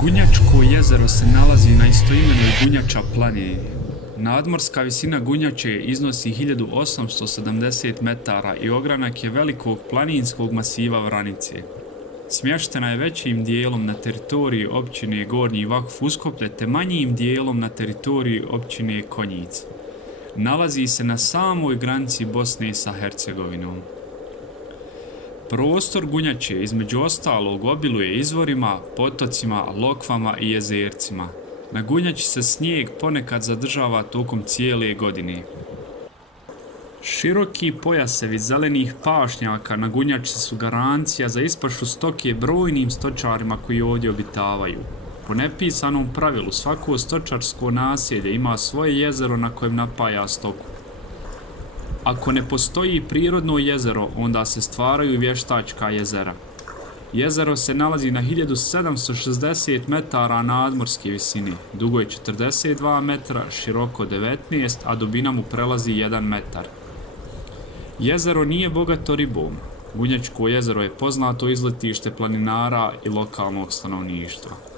Gunjačko jezero se nalazi na istoimenoj Gunjača planini. Nadmorska visina Gunjače iznosi 1870 metara i ogranak je velikog planinskog masiva Vranice. Smještena je većim dijelom na teritoriji općine Gornji Vakuf Uskoplje te manjim dijelom na teritoriji općine Konjic. Nalazi se na samoj granici Bosne sa Hercegovinom. Prostor Gunjače između ostalog obiluje izvorima, potocima, lokvama i jezercima. Na Gunjači se snijeg ponekad zadržava tokom cijele godine. Široki pojasevi zelenih pašnjaka na Gunjači su garancija za ispašu stoke brojnim stočarima koji ovdje obitavaju. Po nepisanom pravilu svako stočarsko naselje ima svoje jezero na kojem napaja stoku. Ako ne postoji prirodno jezero, onda se stvaraju vještačka jezera. Jezero se nalazi na 1760 metara nadmorske visine, dugo je 42 metra, široko 19, a dubina mu prelazi 1 metar. Jezero nije bogato ribom. Gunjačko jezero je poznato izletište planinara i lokalnog stanovništva.